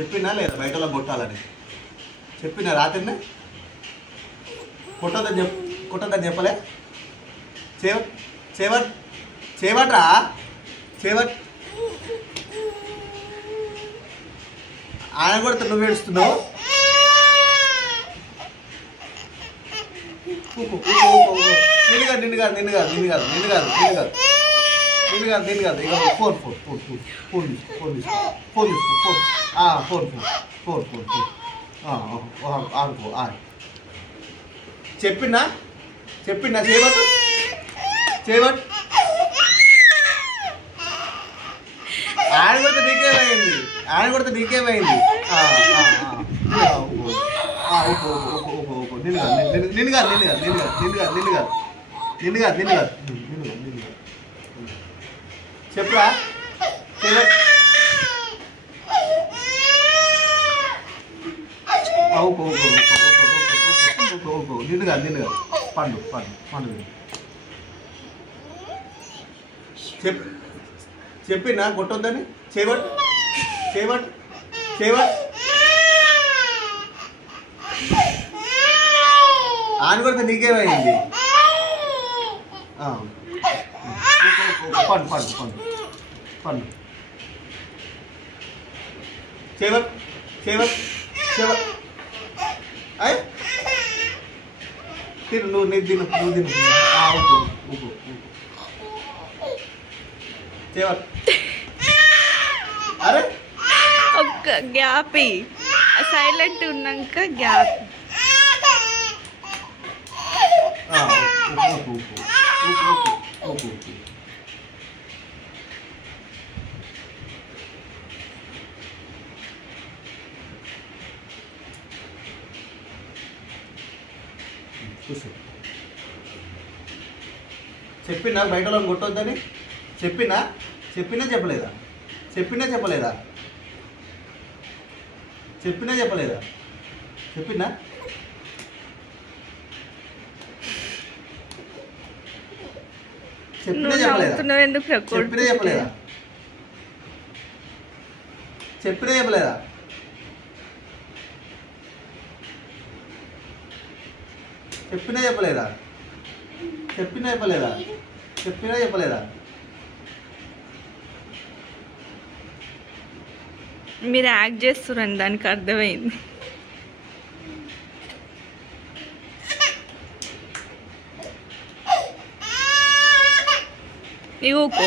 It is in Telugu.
చెప్పినా లేదా బయటలో కొట్టాలని చెప్పినా రాత్రినే కొట్టొద్దని చెప్పలే చేవట్రా చేవట్ ఆయన కొడితే నువ్వు ఏడుస్తున్నావు. నిన్ను కాదు ఇక ఫోన్ ఆడుకో చెప్పినా చేయబట్టు ఆయన కొడితే నీకేమైంది నిన్ను కాదు చెప్పురా నిన్ను కాదు పండు చెప్పినా కొట్టొద్దని చేయబట్టు ఆయన కొడితే నీకేమైంది పండు తిను నువ్వు తిను అరే ఒక్క గ్యాప్ సైలెంట్ ఉన్నాక గ్యాప్ చెప్పినా బయటలో కొట్టొద్దని చెప్పినా చెప్పలేదా చెప్పినా చెప్పలేదా మీరు యాక్ట్ చేస్తురండి, దానికి అర్థమైంది. ఊకో